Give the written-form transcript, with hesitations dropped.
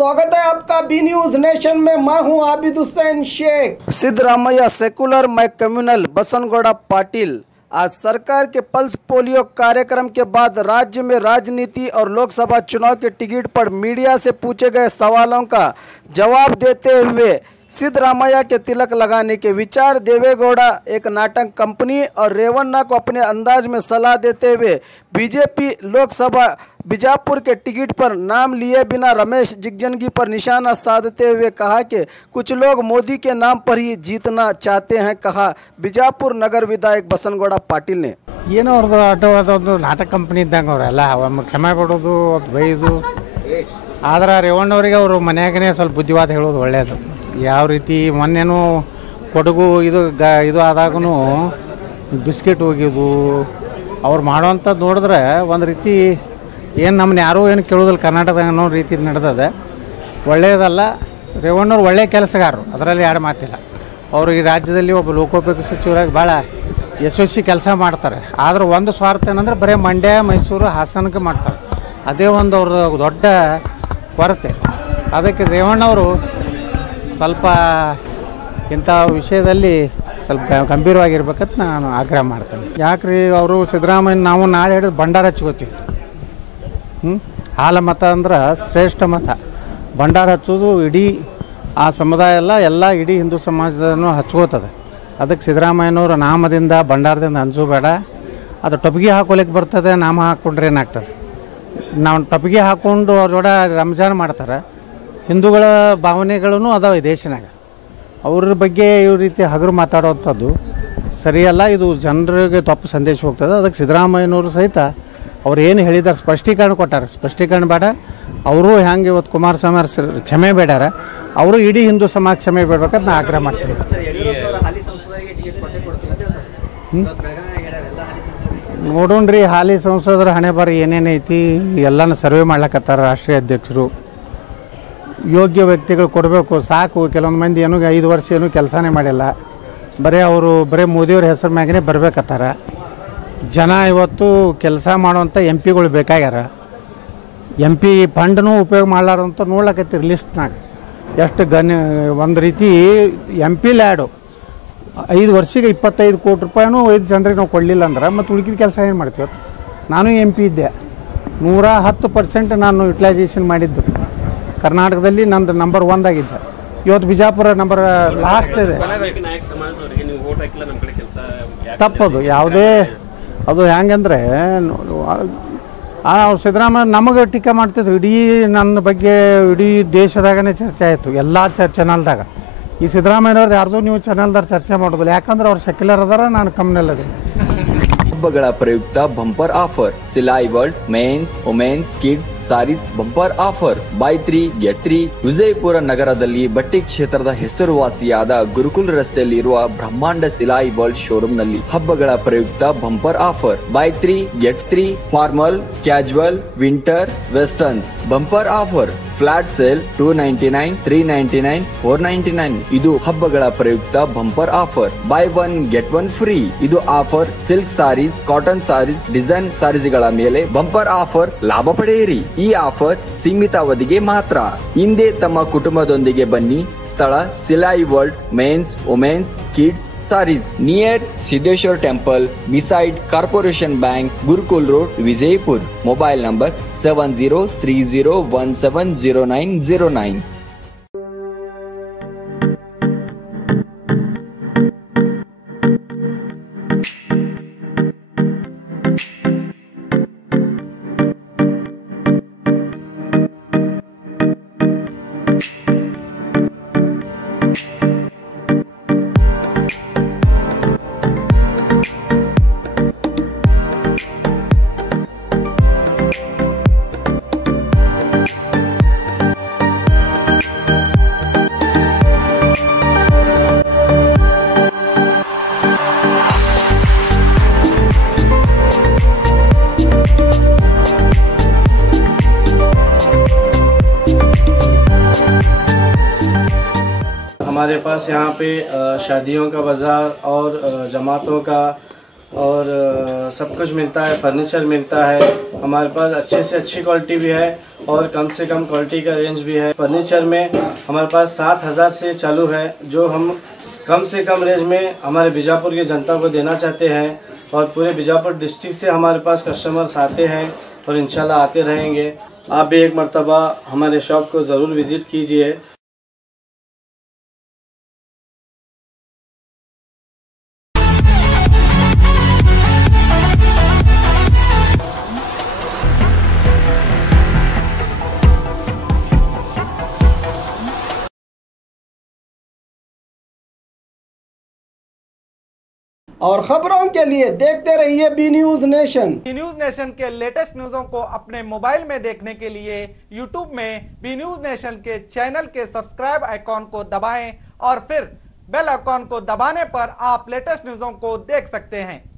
स्वागत है आपका बी न्यूज नेशन में। मैं हूं आबिद हुसैन शेख। सिद्धरामैया सेकुलर मैं कम्युनल बसनगौड़ा पाटिल। आज सरकार के पल्स पोलियो कार्यक्रम के बाद राज्य में राजनीति और लोकसभा चुनाव के टिकट पर मीडिया से पूछे गए सवालों का जवाब देते हुए सिद्धरामैया के तिलक लगाने के विचार देवेगौड़ा एक नाटक कंपनी और रेवन्ना को अपने अंदाज में सलाह देते हुए बीजेपी लोकसभा बीजापुर के टिकट पर नाम लिए बिना रमेश जिगजनगी पर निशाना साधते हुए कहा कि कुछ लोग मोदी के नाम पर ही जीतना चाहते हैं, कहा बीजापुर नगर विधायक बसनगौड़ा पाटिल ने। ಏನೋ ಅವ್ರದ್ದು ಅಡ್ಡವಾದೊಂದು ನಾಟಕ ಕಂಪ್ನಿ ಇದ್ದಂಗೆ ಅವರೆಲ್ಲ ಕ್ಷಮೆ ಪಡೋದು ಬೈದು, ಆದ್ರೆ ರೇವಣ್ಣವರಿಗೆ ಅವರು ಮನ್ಯಾಗನೇ ಸ್ವಲ್ಪ ಬುದ್ಧಿವಾದ ಹೇಳೋದು ಒಳ್ಳೆಯದು. ಯಾವ ರೀತಿ ಮೊನ್ನೆನೂ ಕೊಡಗು ಇದು ಆದಾಗೂ ಬಿಸ್ಕೆಟ್ ಹೋಗಿದ್ದು ಅವ್ರು ಮಾಡೋವಂಥದ್ದು ನೋಡಿದ್ರೆ ಒಂದು ರೀತಿ ಏನು ನಮ್ಮನ್ನ ಯಾರೂ ಏನು ಕೇಳೋದಿಲ್ಲ ಕರ್ನಾಟಕದಾಗ ಅನ್ನೋ ರೀತಿ ನಡೆದದೆ. ಒಳ್ಳೆಯದಲ್ಲ. ರೇವಣ್ಣವ್ರು ಒಳ್ಳೆಯ ಕೆಲಸಗಾರರು, ಅದರಲ್ಲಿ ಯಾರು ಮಾತಿಲ್ಲ. ಅವರು ಈ ರಾಜ್ಯದಲ್ಲಿ ಒಬ್ಬ ಲೋಕೋಪಯೋಗಿ ಸಚಿವರಾಗಿ ಭಾಳ ಯಶಸ್ವಿ ಕೆಲಸ ಮಾಡ್ತಾರೆ. ಆದರೆ ಒಂದು ಸ್ವಾರ್ಥ ಏನಂದರೆ ಬರೀ ಮಂಡ್ಯ ಮೈಸೂರು ಹಾಸನಕ್ಕೆ ಮಾಡ್ತಾರೆ. ಅದೇ ಒಂದು ಅವ್ರ ದೊಡ್ಡ ಕೊರತೆ. ಅದಕ್ಕೆ ರೇವಣ್ಣವರು ಸ್ವಲ್ಪ ಇಂಥ ವಿಷಯದಲ್ಲಿ ಸ್ವಲ್ಪ ಗಂಭೀರವಾಗಿರ್ಬೇಕಂತ ನಾನು ಆಗ್ರಹ ಮಾಡ್ತೇನೆ. ಯಾಕ್ರಿ ಅವರು ಸಿದ್ದರಾಮಯ್ಯ ನಾವು ನಾಳೆ ಹಿಡಿದು ಭಂಡಾರ ಹಚ್ಕೋತೀವಿ. ಹಾಲ ಮತ ಅಂದ್ರೆ ಶ್ರೇಷ್ಠ ಮತ. ಭಂಡಾರ ಹಚ್ಚೋದು ಇಡೀ ಆ ಸಮುದಾಯ ಎಲ್ಲ ಇಡೀ ಹಿಂದೂ ಸಮಾಜದನ್ನು ಹಚ್ಕೋತದೆ. ಅದಕ್ಕೆ ಸಿದ್ದರಾಮಯ್ಯನವರು ನಾಮದಿಂದ ಭಂಡಾರದಿಂದ ಅನ್ಸೋಬೇಡ. ಅದು ಟೊಪ್ಪಿಗೆ ಹಾಕೋಲಿಕ್ಕೆ ಬರ್ತದೆ, ನಾಮ ಹಾಕ್ಕೊಂಡ್ರೆ ಏನಾಗ್ತದೆ. ನಾವು ಟೊಪ್ಪಿಗೆ ಹಾಕ್ಕೊಂಡು ಅವ್ರ ಜೋಡ ರಂಜಾನ್ ಮಾಡ್ತಾರೆ. ಹಿಂದೂಗಳ ಭಾವನೆಗಳೂ ಅದಾವೆ ಈ ದೇಶನಾಗ. ಅವ್ರ ಬಗ್ಗೆ ಈ ರೀತಿ ಹಗುರು ಮಾತಾಡೋವಂಥದ್ದು ಸರಿಯಲ್ಲ. ಇದು ಜನರಿಗೆ ತಪ್ಪು ಸಂದೇಶ ಹೋಗ್ತದೆ. ಅದಕ್ಕೆ ಸಿದ್ದರಾಮಯ್ಯನವರು ಸಹಿತ ಅವ್ರು ಏನು ಹೇಳಿದ್ದಾರೆ ಸ್ಪಷ್ಟೀಕರಣ ಕೊಟ್ಟಾರೆ. ಸ್ಪಷ್ಟೀಕರಣ ಬೇಡ. ಅವರು ಹೆಂಗೆ ಇವತ್ತು ಕುಮಾರಸ್ವಾಮಿ ಅವರು ಕ್ಷಮೆ ಬೇಡಾರ, ಅವರು ಇಡೀ ಹಿಂದೂ ಸಮಾಜ ಕ್ಷಮೆ ಬೇಡ್ಬೇಕಂತ ನಾನು ಆಗ್ರಹ ಮಾಡ್ತೀನಿ. ನೋಡೋಣ್ರಿ, ಹಾಲಿ ಸಂಸದರ ಹಣೆ ಬರ ಏನೇನೈತಿ ಎಲ್ಲನೂ ಸರ್ವೆ ಮಾಡ್ಲಕತ್ತಾರ ರಾಷ್ಟ್ರೀಯ ಅಧ್ಯಕ್ಷರು. ಯೋಗ್ಯ ವ್ಯಕ್ತಿಗಳು ಕೊಡಬೇಕು, ಸಾಕು. ಕೆಲವೊಂದು ಮಂದಿ ಏನೂ 5 ವರ್ಷ ಏನೂ ಕೆಲಸನೇ ಮಾಡಿಲ್ಲ. ಬರೀ ಮೋದಿಯವ್ರ ಹೆಸರು ಮ್ಯಾಗೇ ಬರ್ಬೇಕತ್ತಾರ. ಜನ ಇವತ್ತು ಕೆಲಸ ಮಾಡುವಂಥ MP ಗಳು ಬೇಕಾಗ್ಯಾರ. MP ಫಂಡ್ನೂ ಉಪಯೋಗ ಮಾಡ್ಲಾರಂತ ನೋಡ್ಲಕತ್ತೀರಿ ಲಿಸ್ಟ್ನಾಗ. ಎಷ್ಟು ಒಂದು ರೀತಿ MP ಲ್ಯಾಡು 5 ವರ್ಷಕ್ಕೆ 25 ಕೋಟಿ ರೂಪಾಯಿನೂ 5 ಜನರಿಗೆ ನಾವು ಕೊಡಲಿಲ್ಲ ಅಂದ್ರೆ ಮತ್ತು ಉಳ್ಕಿದ ಕೆಲಸ ಏನು ಮಾಡ್ತೀವಿ? ನಾನು MP ಇದ್ದೆ. 110% ನಾನು ಯುಟಿಲೈಸೇಷನ್ ಮಾಡಿದ್ದು ಕರ್ನಾಟಕದಲ್ಲಿ. ನಂದು ನಂಬರ್ 1 ಆಗಿದ್ದೆ. ಇವತ್ತು ಬಿಜಾಪುರ ನಂಬರ್ ಲಾಸ್ಟ್ ಇದೆ. ತಪ್ಪದು ಯಾವುದೇ. ಅದು ಹೆಂಗಂದ್ರೆ ಸಿದ್ದರಾಮಯ್ಯ ನಮಗೆ ಟೀಕೆ ಮಾಡ್ತಿದ್ರು. ಇಡೀ ನನ್ನ ಬಗ್ಗೆ ಇಡೀ ದೇಶದಾಗನೇ ಚರ್ಚೆ ಆಯಿತು, ಎಲ್ಲ ಚಾನಲ್ದಾಗ. ಈ ಸಿದ್ದರಾಮಯ್ಯವ್ರದ್ದು ಯಾರ್ದು ನೀವು ಚಾನಲ್ದಾರ ಚರ್ಚೆ ಮಾಡೋದಿಲ್ಲ. ಯಾಕಂದ್ರೆ ಅವ್ರು ಸೆಕ್ಯುಲರ್ ಅದಾರ, ನಾನು ಕಮ್ಯುನಲ್ ಅದೇ. ಹಬ್ಬಗಳ ಪ್ರಯುಕ್ತ bumper offer. Silai world men's women's kids sarees bumper offer. Buy 3 get 3. Vijayapura ನಗರದಲ್ಲಿ ಬಟ್ಟೆ ಕ್ಷೇತ್ರದ ಹೆಸರುವಾಸಿಯಾದ ಗುರುಕುಲ್ ರಸ್ತೆಯಲ್ಲಿರುವ ಬ್ರಹ್ಮಾಂಡ ಸಿಲಾಯಿ ವರ್ಲ್ಡ್ ಶೋರೂಮ್ ನಲ್ಲಿ ಹಬ್ಬಗಳ ಪ್ರಯುಕ್ತ bumper offer. Buy 3 get 3. Formal, casual, winter, westerns bumper offer. Flat sale 299, 399, 499. ಇದು ಹಬ್ಬಗಳ ಪ್ರಯುಕ್ತ bumper offer. Buy 1 get 1 free. ಇದು offer silk sarees, cotton sarees, design ಸಾರೀಸ್ಗಳ ಮೇಲೆ ಬಂಪರ್ ಆಫರ್ ಲಾಭ ಪಡೆಯಿರಿ. ಈ ಆಫರ್ ಸೀಮಿತ ಅವಧಿಗೆ ಮಾತ್ರ. ಹಿಂದೆ ತಮ್ಮ ಕುಟುಂಬದೊಂದಿಗೆ ಬನ್ನಿ. ಸ್ಥಳ Silai world men's women's kids sarees, near Siddheshwar temple, beside corporation bank, Gurukul road, Vijayapur. Mobile number 7030170909. हमारे पास यहाँ पे शादियों का बाज़ार और जमातों का और सब कुछ मिलता है, फर्नीचर मिलता है हमारे पास, अच्छे से अच्छी क्वालिटी भी है और कम से कम क्वालिटी का रेंज भी है। फर्नीचर में हमारे पास 7,000 से चालू है, जो हम कम से कम रेंज में हमारे बीजापुर की जनता को देना चाहते हैं। और पूरे बीजापुर डिस्ट्रिक्ट से हमारे पास कस्टमर्स आते हैं और इंशाल्लाह आते रहेंगे। आप भी एक मर्तबा हमारे शॉप को ज़रूर विज़िट कीजिए। और खबरों के लिए देखते रहिए B news nation. B news nation के लेटेस्ट न्यूज़ों को अपने मोबाइल में देखने के लिए यूट्यूब में बी न्यूज नेशन के चैनल के सब्सक्राइब आइकॉन को दबाएं और फिर बेल आइकॉन को दबाने पर आप लेटेस्ट न्यूज़ों को देख सकते हैं।